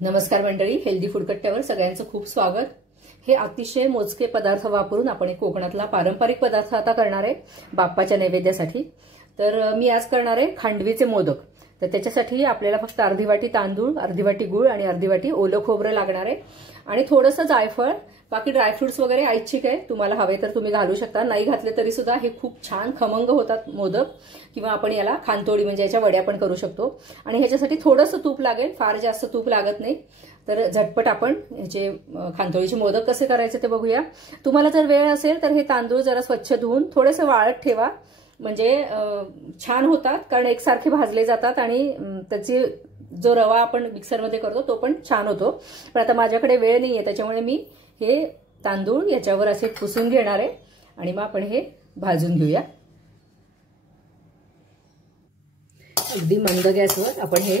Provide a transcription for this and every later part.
नमस्कार मंडळी, healthy food कट्ट्यावर सगळ्यांचं खूप स्वागत। हे अतिशय मोजके पदार्थ वापरून आपण एक कोकणातला पारंपरिक पदार्थ आता करणार आहे बाप्पाच्या नैवेद्यासाठी। तर मी आज करणार आहे खांडवीचे मोदक। तर त्याच्यासाठी आपल्याला फक्त अर्धी वाटी तांदूळ, अर्धी वाटी गूळ आणि अर्धी वाटी ओलं खोबरं लागणार आहे आणि थोडंसं जायफळ। बाकी ड्रायफ्रुट्स वगैरे ऐच्छिक आहे, तुम्हाला हवे तर तुम्ही घालू शकता, नाही घातले तरी सुद्धा हे खूप छान खमंग होतात मोदक। किंवा आपण याला खानतोडी म्हणजे याच्या वड्या पण करू शकतो। आणि ह्याच्यासाठी थोडंसं तूप लागेल, फार जास्त तूप लागत नाही। तर झटपट आपण ह्याचे खानतोडीचे मोदक कसे करायचे ते बघूया। तुम्हाला जर वेळ असेल तर हे तांदूळ जरा स्वच्छ धुवून थोडेसे वाळत ठेवा, म्हणजे छान होतात, कारण एकसारखे भाजले जातात आणि त्याची जो रवा आपण मिक्सरमध्ये करतो तो पण छान होतो। पण आता माझ्याकडे वेळ नाहीये, त्याच्यामुळे मी हे तांदूळ याच्यावर असे पुसून घेणार आहे आणि मग आपण हे भाजून घेऊया। अगदी मंद गॅसवर आपण हे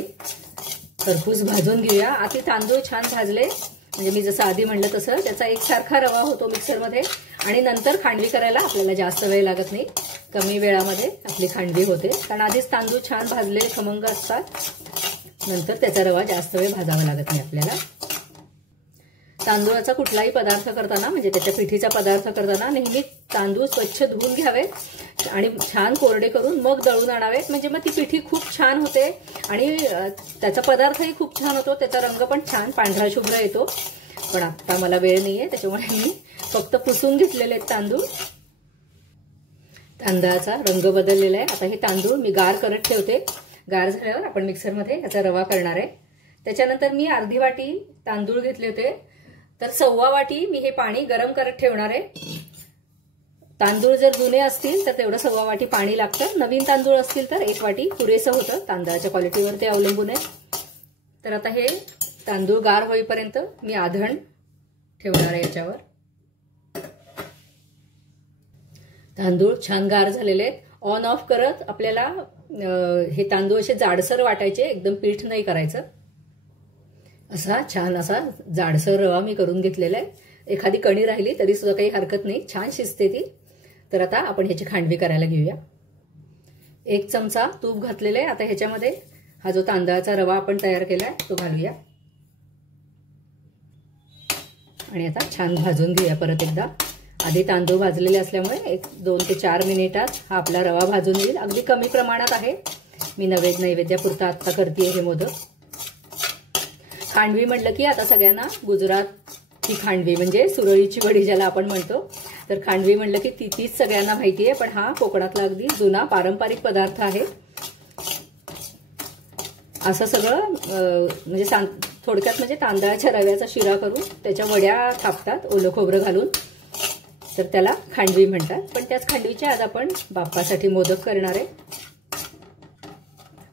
खरपूस भाजून घेऊया। आधी तांदूळ छान भाजले, म्हणजे मी जसं आधी म्हणलं तसं त्याचा एकसारखा रवा होतो मिक्सरमध्ये आणि नंतर खांडवी करायला आपल्याला जास्त वेळ लागत नाही, कमी वेळामध्ये आपली खांडवी होते, कारण आधीच तांदूळ छान भाजले खमंग असतात, नंतर त्याचा रवा जास्त वेळ भाजावा लागत नाही आपल्याला। तांदूळाचा कुठलाही पदार्थ करताना, म्हणजे त्याच्या पिठीचा पदार्थ करताना नेहमी तांदूळ स्वच्छ धुवून घ्यावेत आणि छान कोरडे करून मग दळून आणावेत, म्हणजे मग ती पिठी खूप छान होते आणि त्याचा पदार्थही खूप छान होतो, त्याचा रंग पण छान पांढरा शुभ्र येतो। पण आता मला वेळ नाहीये, त्याच्यामुळे मी फक्त पुसून घेतलेले आहेत तांदूळ। तांदळाचा रंग बदललेला आहे। आता हे तांदूळ मी गार करत ठेवते, गार झाल्यावर आपण मिक्सरमध्ये याचा रवा करणार आहे। त्याच्यानंतर मी अर्धी वाटी तांदूळ घेतले होते, तर 1.25 वाटी मी हे पाणी गरम करत ठेवणार आहे। तांदूळ जर जुने असतील तर तेवढं 1.25 वाटी पाणी लागतं, नवीन तांदूळ असतील तर 1 वाटी पुरेसं होतं, तांदळाच्या क्वालिटीवर ते अवलंबून आहे। तर आता हे तांदूळ गार होईपर्यंत मी आधण ठेवणार आहे याच्यावर। तांदूळ छान गार झालेले आहेत। ऑन ऑफ करत आपल्याला हे तांदूळ असे जाडसर वाटायचे, एकदम पीठ नाही करायचं। असा छान असा जाडसर रवा मी करून घेतलेला आहे। एखादी कणी राहिली तरी सुद्धा काही हरकत नाही, छान शिजते ती। तर आता आपण ह्याची खांडवी करायला घेऊया। 1 चमचा तूप घातलेलं आहे। आता ह्याच्यामध्ये हा जो तांदळाचा रवा आपण तयार केलाय तो घालूया आणि आता छान भाजून घेऊया परत एकदा। आधी तांदूळ भाजलेले असल्यामुळे 2 ते 4 मिनिटात हा आपला रवा भाजून येईल। अगदी कमी प्रमाणात आहे, मी नैवेद्यापुरता आता करते हे मोदक। खांडवी म्हटलं की आता सगळ्यांना गुजरात ही खांडवी म्हणजे सुरळीची वडी ज्याला आपण म्हणतो, तर खांडवी म्हटलं की तीच सगळ्यांना माहिती आहे, पण हा कोकणातला अगदी जुना पारंपरिक पदार्थ आहे। असं सगळं म्हणजे थोडक्यात म्हणजे तांदळाच्या रव्याचा शिरा करून त्याच्या वड्या थापतात ओलं खोबरं घालून, तर त्याला खांडवी म्हणतात। पण त्याच खांडवीचे आज आपण बाप्पासाठी मोदक करणार आहे।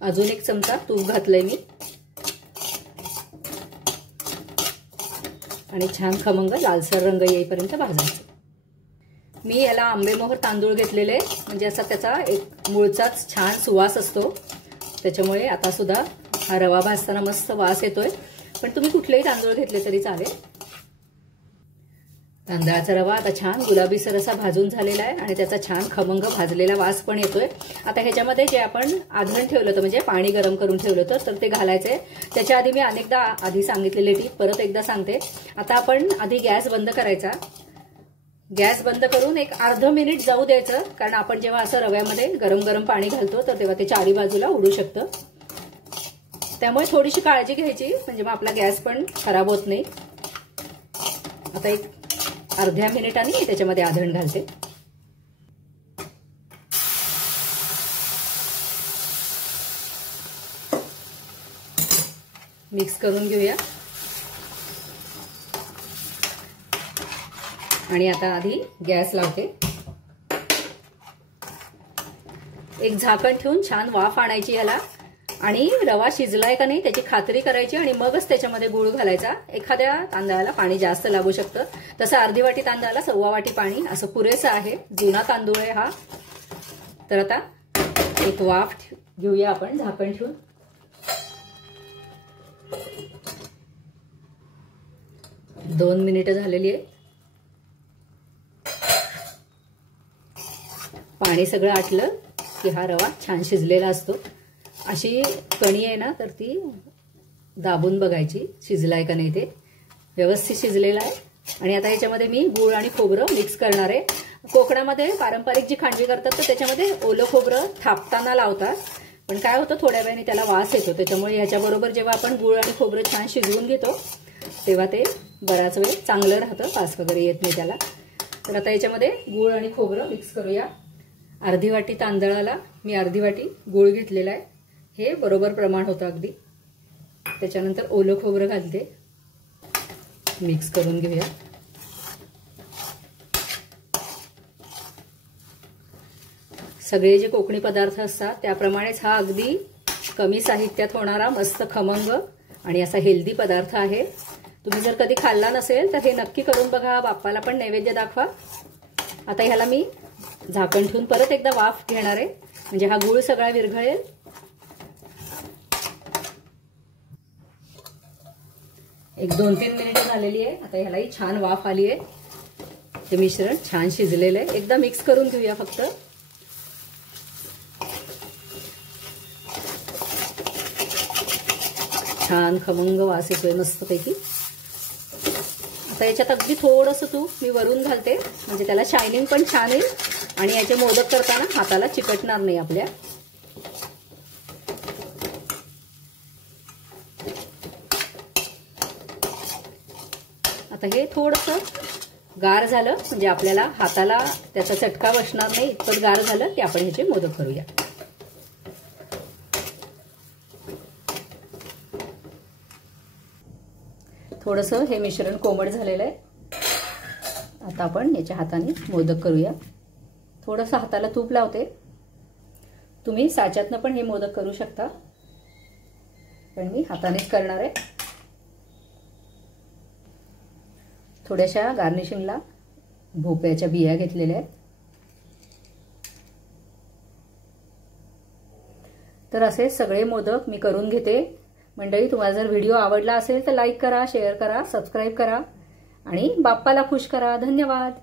अजून 1 चमचा तूप घातलंय मी आणि छान खमंग लालसर रंग येईपर्यंत भाजायचं। मी याला आंबेमोहर तांदूळ घेतलेले, म्हणजे असा त्याचा एक मूळचाच छान सुवास असतो, त्याच्यामुळे आता सुद्धा हा रवा भाजताना मस्त वास येतोय। पण तुम्ही कुठलेही तांदूळ घेतले तरी चालेल। तांदळाचा रवा आता छान गुलाबीसर असा भाजून झालेला आहे आणि त्याचा छान खमंग भाजलेला वास पण येतोय। आता ह्याच्यामध्ये जे आपण आधण ठेवलं होतं, म्हणजे पाणी गरम करून ठेवलं होतं, तर ते घालायचंय। त्याच्या आधी मी अनेकदा आधी सांगितलेली टीप परत एकदा सांगते। आता आपण आधी गॅस बंद करायचा, गॅस बंद करून एक अर्ध मिनिट जाऊ द्यायचं, कारण आपण जेव्हा असं रव्यामध्ये गरम गरम पाणी घालतो तर तेव्हा ते चारी बाजूला उडू शकतं, त्यामुळे थोडीशी काळजी घ्यायची, म्हणजे मग आपला गॅस पण खराब होत नाही। आता एक अर्ध्या मिनिटांनी त्याच्यामध्ये आधण घालते। मिक्स करून घेऊया आणि आता आधी गॅस लावते। एक झाकण ठेवून छान वाफ आणायची याला आणि रवा शिजलाय का नाही त्याची खात्री करायची आणि मगच त्याच्यामध्ये गूळ घालायचा। एखाद्या तांदळाला पाणी जास्त लागू शकतं, तसं अर्धी वाटी तांदळाला 1.25 वाटी पाणी असं पुरेसं आहे। जुना तांदूळ आहे हा। तर आता एक वाफ घेऊया आपण झाकण ठेवून। 2 मिनिटं झालेली आहे। पाणी सगळं आटलं की हा रवा छान शिजलेला असतो। अशी कणी आहे ना, तर ती दाबून बघायची शिजलाय का नाही ते. व्यवस्थित शिजलेला आहे. आणि आता ह्याच्यामध्ये मी गूळ आणि खोबरं मिक्स करणार आहे. कोकणामध्ये पारंपरिक जी खांडवी करतात तर त्याच्यामध्ये ओलं खोबरं थापताना लावतात, पण काय होतं थोड्या वेळाने त्याला वास येतो. त्याच्यामुळे ह्याच्याबरोबर जेव्हा आपण गूळ आणि खोबरं छान शिजवून घेतो तेव्हा ते बराच वेळ चांगलं राहतं, वास वगैरे येत नाही त्याला. तर आता याच्यामध्ये गूळ आणि खोबरं मिक्स करूया. अर्धी वाटी तांदळाला मी अर्धी वाटी गूळ घेतलेला आहे. हे बरोबर प्रमाण होतं अगदी. त्याच्यानंतर ओलं खोबरं घालते, मिक्स करून घेऊया. सगळे जे कोकणी पदार्थ असतात त्याप्रमाणेच हा अगदी कमी साहित्यात होणारा मस्त खमंग आणि असा हेल्दी पदार्थ आहे. तुम्ही जर कधी खाल्ला नसेल तर हे नक्की करून बघा. बाप्पाला पण नैवेद्य दाखवा. आता ह्याला मी झाकण ठेवून परत एकदा वाफ घेणार आहे, म्हणजे हा गूळ सगळा विरघळेल. एक 2-3 मिनिटं झालेली आहे. आता ह्यालाही छान वाफ आली आहे. हे मिश्रण छान शिजलेलं आहे. एकदा मिक्स करून घेऊया फक्त. छान खमंग वास येतोय मस्तपैकी. आता याच्यात अगदी थोडंसं तूप मी वरून घालते, म्हणजे त्याला शायनिंग पण छान येईल आणि याचे मोदक करताना हाताला चिकटणार नाही आपल्या. आता हे थोडंसं गार झालं म्हणजे आपल्याला हाताला त्याचा चटका बसणार नाही, इतकं गार झालं की आपण ह्याचे मोदक करूया. थोडंसं हे मिश्रण कोमट झालेलं आहे. आता आपण याच्या हाताने मोदक करूया. थोडंसं हाताला तूप लावते. तुम्ही साच्यातनं पण हे मोदक करू शकता, पण मी हातानेच करणार आहे. थोड्याशा गार्निशिंगला भोपळ्याच्या बिया घेतलेल्या आहेत. तर असे सगळे मोदक मी करून घेते. मंडळी, तुम्हाला जर व्हिडिओ आवडला असेल तर लाईक करा, शेअर करा, सबस्क्राईब करा आणि बाप्पाला खुश करा. धन्यवाद.